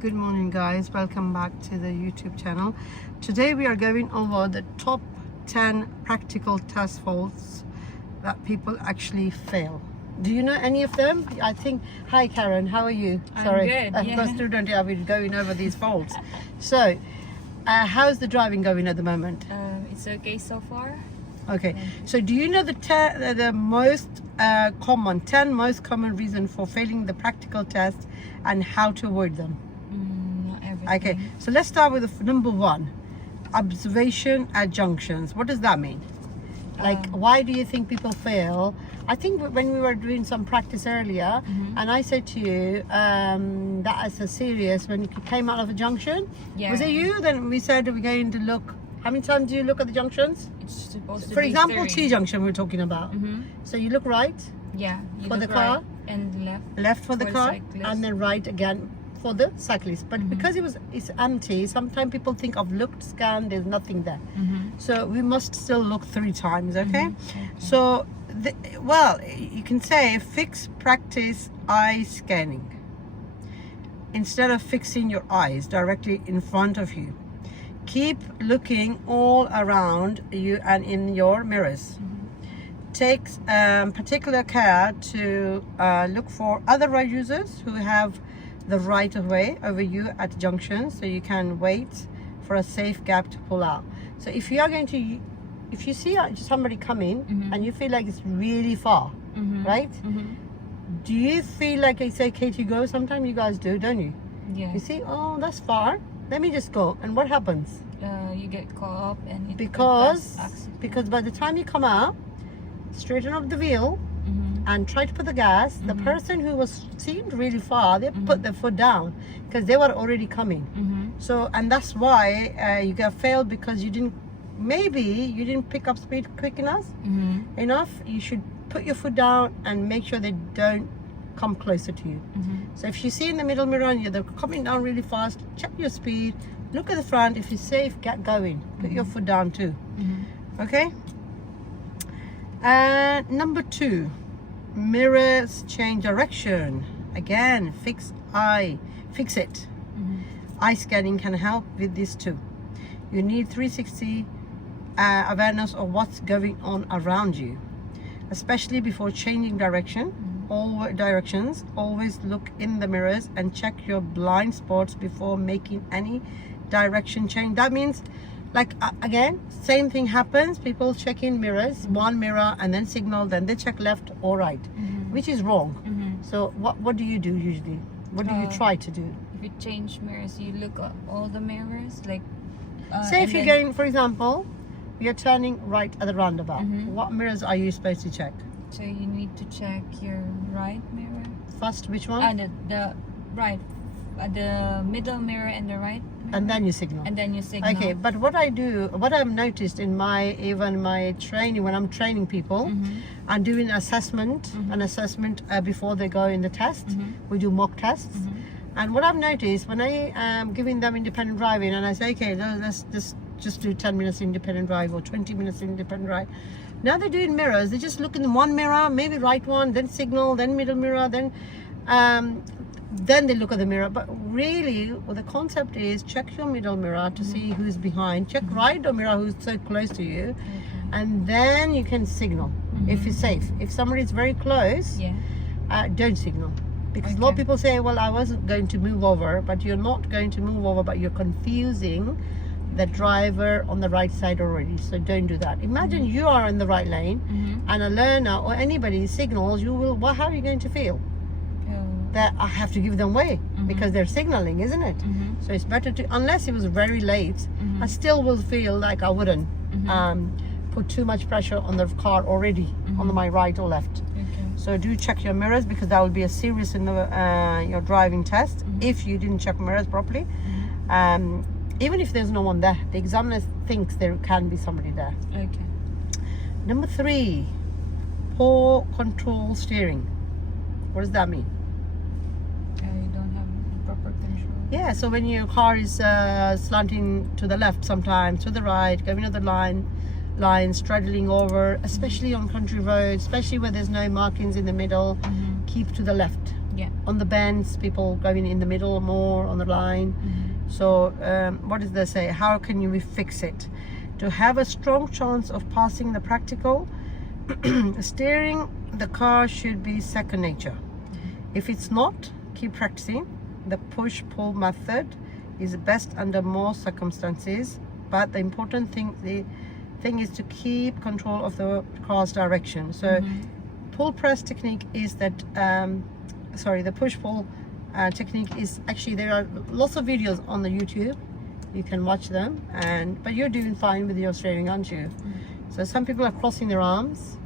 Good morning guys, welcome back to the YouTube channel. Today we are going over the top 10 practical test faults that people actually fail. Do you know any of them? I think, hi Karen, how are you? I'm Sorry, good, I'm yeah. a student here, we're going over these faults. So, how's the driving going at the moment? It's okay so far. Okay, so do you know the most common 10 most common reasons for failing the practical test and how to avoid them? Not everything. Okay, so let's start with the number one, observation at junctions. What does that mean? Like, why do you think people fail? I think when we were doing some practice earlier, and I said to you that is a serious when you came out of a junction. Yeah. Was it you? Then we said we're going to look. How many times do you look at the junctions? It's supposed to For be example, 3. T junction we're talking about. So you look right, Yeah. You For the look car? right and left. left for the For the car, cyclist. and then right again for the cyclist. But because it's empty, sometimes people think I've looked, scanned, there's nothing there. So we must still look 3 times, okay? So, well, you can say practice eye scanning instead of fixing your eyes directly in front of you. Keep looking all around you and in your mirrors. Take particular care to look for other road users who have the right of way over you at junctions, so you can wait for a safe gap to pull out. So if you are going to, if you see somebody coming and you feel like it's really far, right? Do you feel like it's okay to go? Sometimes you guys do, don't you? Yeah. You see, oh, that's far. Let me just go. And what happens? You get caught up and it Because causes accident. because by the time you come out, straighten up the wheel and try to put the gas. The person who seemed really far, they put their foot down because they were already coming. So, and that's why you got failed, because you didn't, maybe you didn't pick up speed quick enough. You should put your foot down and make sure they don't come closer to you. So if you see in the middle mirror and they're coming down really fast, check your speed, look at the front. If you're safe, get going. Put your foot down too. Okay. Number 2, mirrors change direction. Again, fix it. Eye scanning can help with this too. You need 360 awareness of what's going on around you, especially before changing directions. Always look in the mirrors and check your blind spots before making any direction change. That means, like, again, same thing happens. People check in mirrors, one mirror, and then signal, then they check left or right, which is wrong. So what do you do usually? What do you try to do? If you change mirrors, you look at all the mirrors, like. Say if you're going, for example, you're turning right at the roundabout. What mirrors are you supposed to check? So you need to check your right mirror. First, which one? And the right, the middle mirror and the right mirror. And then you signal. And then you signal. Okay, but what I've noticed in my training, when I'm training people, I'm doing an assessment before they go in the test. We do mock tests. And what I've noticed, when I am giving them independent driving and I say, okay, let's just do 10 minutes independent drive or 20 minutes independent drive. Now they're doing mirrors. They just look in one mirror, maybe right one, then signal, then middle mirror, then they look at the mirror. But really, the concept is check your middle mirror to see who's behind. Check right mirror who's so close to you, and then you can signal if it's safe. If somebody is very close, don't signal. Because a lot of people say, well, I wasn't going to move over, but you're not going to move over, but you're confusing the driver on the right side already. So don't do that. Imagine you are in the right lane and a learner or anybody signals, you will, well, how are you going to feel? That I have to give them way because they're signaling, isn't it? So it's better to, unless it was very late, I still will feel like I wouldn't put too much pressure on the car already on my right or left. So do check your mirrors, because that will be a serious in your driving test if you didn't check mirrors properly. Even if there's no one there, the examiner thinks there can be somebody there. Okay. Number 3, poor control steering. What does that mean? You don't have proper control. Yeah, so when your car is slanting to the left, sometimes to the right, going to the line, straddling over, especially on country roads, especially where there's no markings in the middle, keep to the left. Yeah. On the bends, people going in the middle more on the line. So what does they say? How can you fix it? To have a strong chance of passing the practical, steering the car should be second nature. If it's not, keep practicing. The push-pull method is best under most circumstances, but the important thing is to keep control of the car's direction. So pull press technique is that the push-pull technique is actually, there are lots of videos on the YouTube, you can watch them, but you're doing fine with your steering, aren't you? So some people are crossing their arms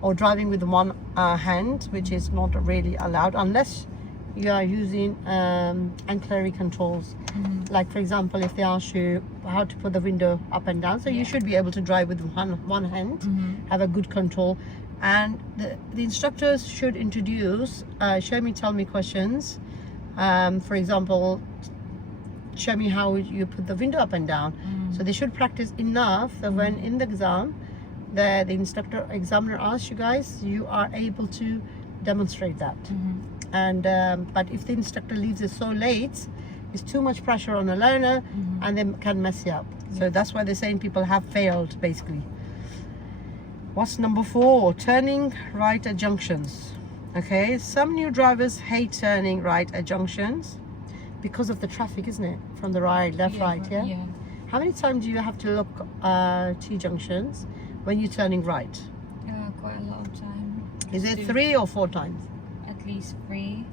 or driving with one hand, which is not really allowed unless you are using ancillary controls. Like for example, if they ask you how to put the window up and down, so you should be able to drive with one hand, have a good control. And the instructors should introduce show me, tell me questions. For example, show me how you put the window up and down. So they should practice enough that when in the exam, the examiner asks you guys, you are able to demonstrate that. And but if the instructor leaves it so late, it's too much pressure on the learner, and they can mess you up. So that's why they're saying people have failed basically. What's number 4? Turning right at junctions. Okay, some new drivers hate turning right at junctions because of the traffic, isn't it? From the right, left, right, yeah? How many times do you have to look T junctions when you're turning right? Quite a lot of time. Is it 3 or 4 times? At least 3.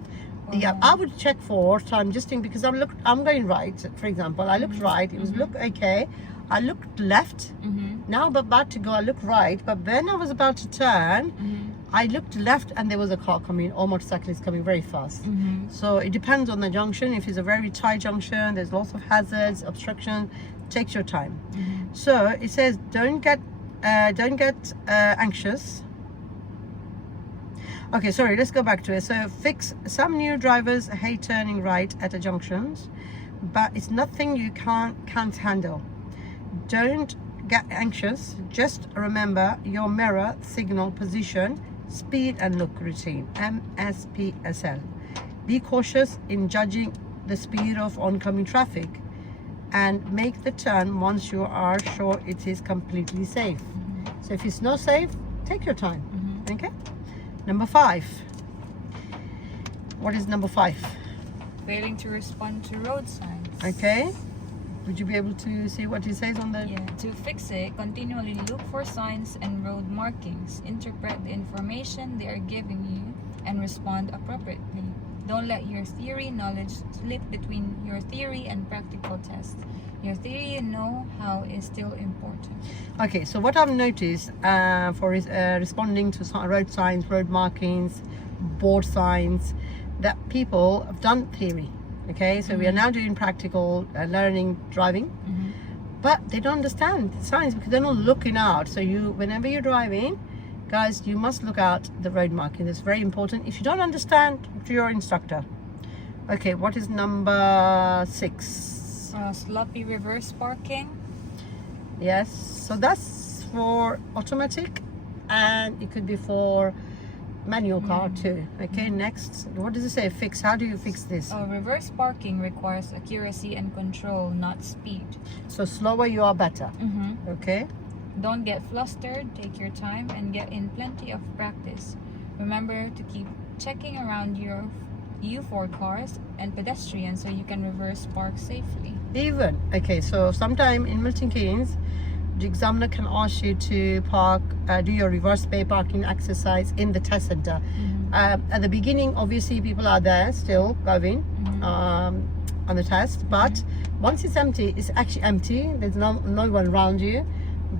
Yeah, I would check 4 times just because I'm going right, for example. I looked right, it was look okay. I looked left. Now I'm about to go, I looked right, but when I was about to turn, I looked left and there was a car coming, or motorcyclist coming very fast. So it depends on the junction. If it's a very tight junction, there's lots of hazards, obstruction, takes your time. So it says don't get anxious. Okay, sorry, let's go back to it. So some new drivers hate turning right at the junctions, but it's nothing you can't handle. Don't get anxious, just remember your mirror signal position, speed and look routine, MSPSL. Be cautious in judging the speed of oncoming traffic and make the turn once you are sure it is completely safe. So if it's not safe, take your time. Okay. Number 5. What is number 5? Failing to respond to road signs. Okay. Would you be able to see what it says on the... Yeah. To fix it, continually look for signs and road markings. Interpret the information they are giving you and respond appropriately. Don't let your theory knowledge slip between your theory and practical test. Your theory you know how is still important. Okay, so what I've noticed for responding to road signs, road markings, board signs, that people have done theory. Okay, so we are now doing practical learning driving, but they don't understand signs because they're not looking out. So whenever you're driving, guys, you must look out the road marking. It's very important. If you don't understand, talk to your instructor. Okay, what is number 6? Sloppy reverse parking. Yes, so that's for automatic, and it could be for manual car too. Okay, next, what does it say? Fix. How do you fix this? Reverse parking requires accuracy and control, not speed. So slower you are better. Okay. Don't get flustered, take your time and get in plenty of practice. Remember to keep checking around you for cars and pedestrians so you can reverse park safely. Even, okay, so sometime in Milton Keynes, the examiner can ask you to park, do your reverse bay parking exercise in the test center. At the beginning, obviously, people are there still going on the test, but once it's empty, it's actually empty. There's no one around you,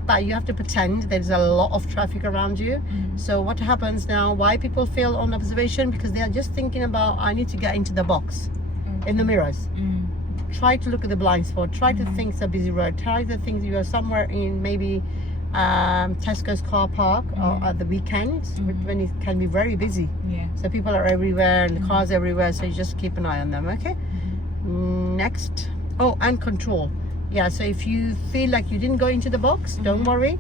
but you have to pretend there's a lot of traffic around you. So what happens now, why people fail on observation? Because they are just thinking about, I need to get into the box in the mirrors. Try to look at the blind spot, try to think it's a busy road, try to think you are somewhere in maybe Tesco's car park or at the weekends when it can be very busy. So people are everywhere and the cars everywhere, so you just keep an eye on them. Okay. Next, and control. Yeah, so if you feel like you didn't go into the box, don't worry.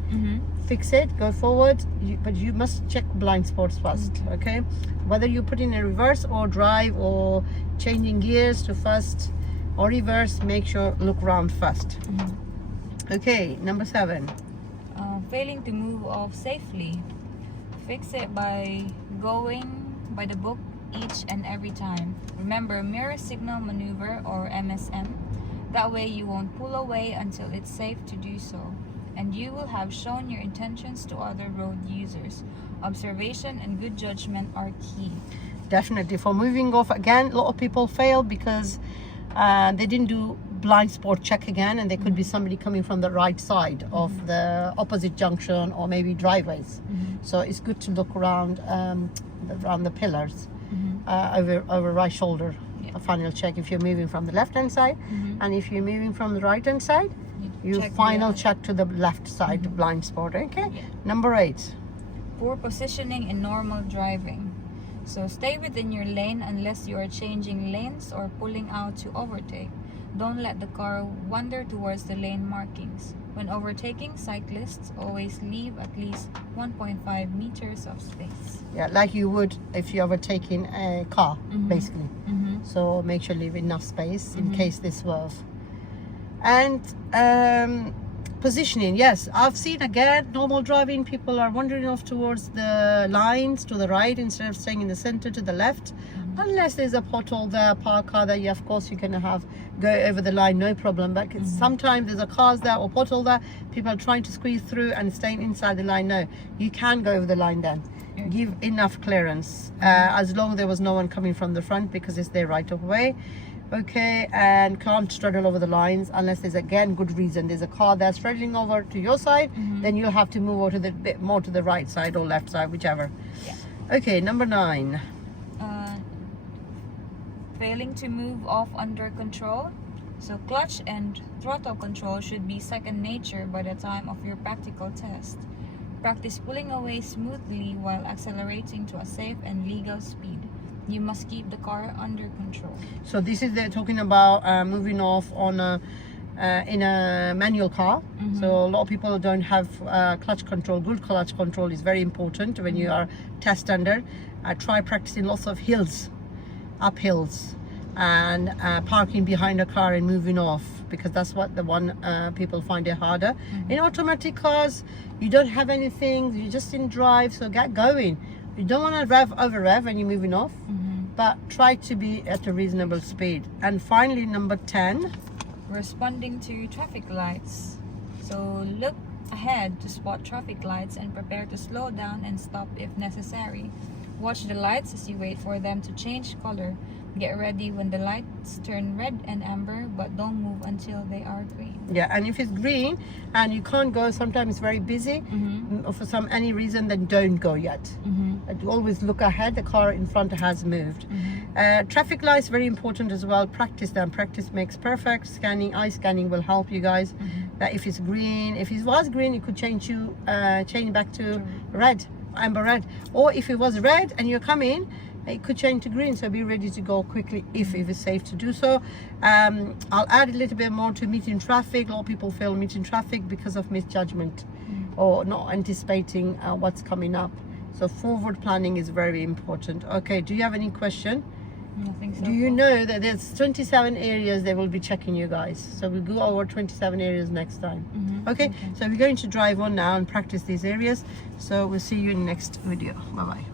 Fix it, go forward, but you must check blind spots first, okay? Whether you put in a reverse or drive or changing gears to first or reverse, make sure look around first. Okay, number 7. Failing to move off safely. Fix it by going by the book each and every time. Remember mirror signal maneuver or MSM. That way you won't pull away until it's safe to do so, and you will have shown your intentions to other road users. Observation and good judgment are key. Definitely. For moving off, again, a lot of people fail because they didn't do blind spot check again, and there could be somebody coming from the right side of the opposite junction or maybe driveways. So it's good to look around the pillars over right shoulder. A final check if you're moving from the left hand side, and if you're moving from the right hand side, you final check to the left side blind spot. Okay. Number 8. Poor positioning in normal driving. So stay within your lane unless you are changing lanes or pulling out to overtake. Don't let the car wander towards the lane markings. When overtaking cyclists, always leave at least 1.5 meters of space. Yeah, like you would if you were taking a car, basically. So make sure you leave enough space in case they swerve. And positioning, yes, I've seen again normal driving, people are wandering off towards the lines to the right instead of staying in the center to the left. Unless there's a pothole there, park car there, of course you're gonna have go over the line, no problem. But sometimes there's a cars there or pothole there, people are trying to squeeze through and staying inside the line. No, you can go over the line then. Give enough clearance as long as there was no one coming from the front, because it's their right of way. Okay, and can't straddle over the lines unless there's again good reason. There's a car that's straddling over to your side, then you'll have to move over to the bit more to the right side or left side, whichever. Okay, number 9. Failing to move off under control. So clutch and throttle control should be second nature by the time of your practical test. Practice pulling away smoothly while accelerating to a safe and legal speed. You must keep the car under control. So this is they're talking about moving off on a in a manual car. So a lot of people don't have clutch control. Good clutch control is very important when you are test under. Try practicing lots of hills, up hills, and parking behind a car and moving off, because that's what the one people find it harder. In automatic cars, you don't have anything, you just in drive, so get going. You don't want to over rev when you're moving off, but try to be at a reasonable speed. And finally, number 10, responding to traffic lights. So look ahead to spot traffic lights and prepare to slow down and stop if necessary. Watch the lights as you wait for them to change color. Get ready when the lights turn red and amber, but don't move until they are green. Yeah, and if it's green and you can't go, sometimes it's very busy, or for any reason, then don't go yet. Always look ahead, the car in front has moved. Traffic lights, very important as well. Practice them. Practice makes perfect. Scanning, eye scanning will help you guys. That if it's green, if it was green, it could change back to red, amber red. Or if it was red and you're coming, it could change to green, so be ready to go quickly if it's safe to do so. I'll add a little bit more to meeting traffic. A lot of people fail meeting traffic because of misjudgment or not anticipating what's coming up. So forward planning is very important. Okay, do you have any question? I think so. Do you know that there's 27 areas they will be checking you guys? So we'll go over 27 areas next time. Okay, so we're going to drive on now and practice these areas. So we'll see you in the next video. Bye bye.